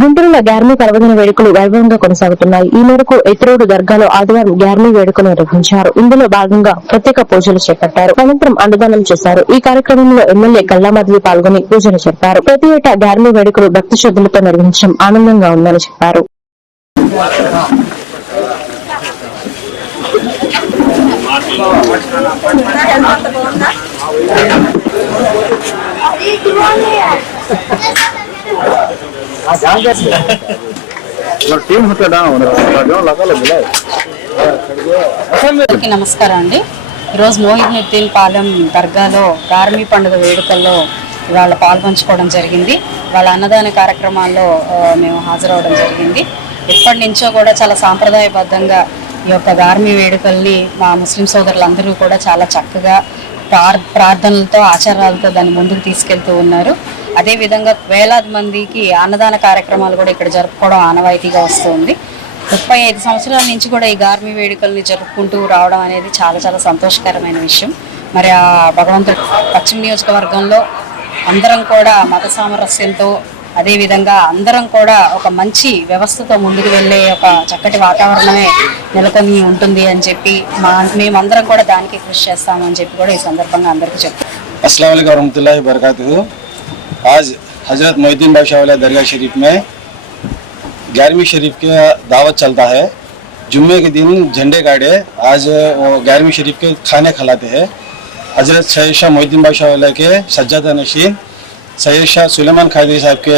గుంటూరులో గ్యార్మీ పర్వదిన వేడుకలు వైభవంగా కొనసాగుతున్నాయి. ఈ మేరకు ఎత్రోడు దర్గాలో ఆదివారం గ్యార్మీ వేడుకలు నిర్వహించారు. ఇందులో భాగంగా ప్రత్యేక పూజలు చేపట్టారు. అనంతరం అన్నదానం చేశారు. ఈ కార్యక్రమంలో ఎమ్మెల్యే కల్లామాధవి పాల్గొని పూజలు చెప్పారు ప్రతి ఏటా గ్యార్మీ వేడుకలు భక్తి శ్రద్ధలతో నిర్వహించడం ఆనందంగా ఉందని చెప్పారు. అందరికీ నమస్కారం అండి. ఈరోజు మోహిద్నుద్దీన్ పాలెం దర్గాలో గార్మీ పండుగ వేడుకల్లో ఇవాళ పాల్పంచుకోవడం జరిగింది. వాళ్ళ అన్నదాన కార్యక్రమాల్లో మేము హాజరవడం జరిగింది. ఎప్పటి నుంచో కూడా చాలా సాంప్రదాయబద్ధంగా ఈ యొక్క గార్మీ వేడుకల్ని మా ముస్లిం సోదరులందరూ కూడా చాలా చక్కగా ప్రార్థనలతో ఆచారాలతో దాన్ని ముందుకు తీసుకెళ్తూ ఉన్నారు. అదేవిధంగా వేలాది మందికి అన్నదాన కార్యక్రమాలు కూడా ఇక్కడ జరుపుకోవడం ఆనవాయితీగా వస్తుంది ముప్పై ఐదు సంవత్సరాల నుంచి కూడా ఈ గార్మి వేడుకల్ని జరుపుకుంటూ రావడం అనేది చాలా చాలా సంతోషకరమైన విషయం. మరి ఆ భగవంతుడు పశ్చిమ నియోజకవర్గంలో అందరం కూడా మత సామరస్యంతో అదేవిధంగా అందరం కూడా ఒక మంచి వ్యవస్థతో ముందుకు వెళ్ళే ఒక చక్కటి వాతావరణమే నెలకొని ఉంటుంది అని చెప్పి మా మేమందరం కూడా దానికి కృషి చేస్తామని చెప్పి కూడా ఈ సందర్భంగా అందరికీ చెప్తాం अस्सलाम वालेकुम रहमतुल्लाहि वबरकातुहू आज हज़रत मोहिद्दीन बादशाह वाला दरगाह शरीफ में ग्यारहवीं शरीफ के दावत चलता है जुम्मे के दिन झंडे गाड़े आज वो ग्यारहवीं शरीफ के खाने खिलाते हैं हज़रत सैयद शाह मोहिद्दीन बादशाह वाला के सज्जादा नशीन सैयद शाह सुलेमान खादी साहब के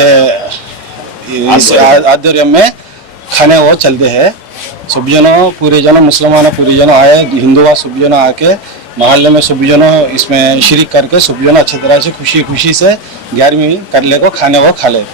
आदर्य में खाने वो चलते हैं। सब जनों पूरे जनों मुसलमान पूरे जनों आए हिंदू व सब जनों आके मोहल्ले में सब जनों इसमें शरीक करके सभी जनों अच्छी तरह से खुशी खुशी से ग्यारहवीं करले को खाने वो खा ले हैं।